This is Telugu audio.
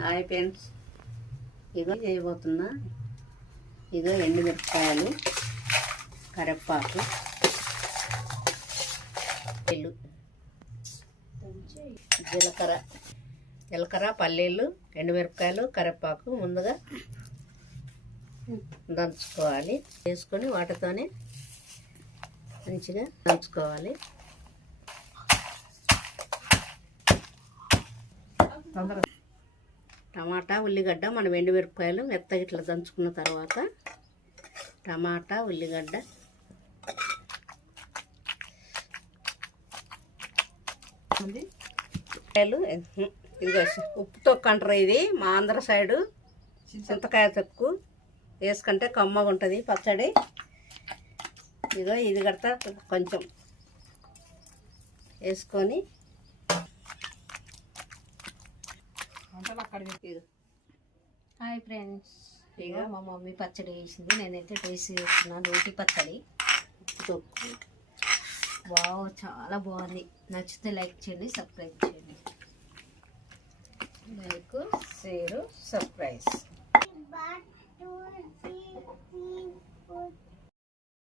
హాయ్ ఫ్రెండ్స్, ఇగో చేయబోతున్నా. ఇగో ఎండుమిరపకాయలు, కరివేపాకు, జీలకర్ర, పల్లీలు, ఎండుమిరపకాయలు, కరివేపాకు ముందుగా దంచుకోవాలి. వేసుకొని వాటితోనే మంచిగా దంచుకోవాలి. టమాటా, ఉల్లిగడ్డ, మనం ఎండుమిరపకాయలు మెత్తగా ఇట్లా దంచుకున్న తర్వాత టమాటా, ఉల్లిగడ్డ, ఇదిగో ఉప్పు తొక్కు అంటారు. ఇది మా ఆంధ్ర సైడు చింతకాయ తొక్కు వేసుకుంటే కమ్మగా ఉంటుంది పచ్చడి. ఇదిగో ఇది కడతా కొంచెం వేసుకొని హాయ్ ఫ్రెండ్స్, ఇక మా మమ్మీ పచ్చడి వేసింది. నేనైతే టేస్ట్ చేస్తున్నాను. రోటి పచ్చడి తొక్కు. వావ్, చాలా బాగుంది. నచ్చితే లైక్ చేయండి, సబ్స్క్రైబ్ చేయండి. Like, share, subscribe.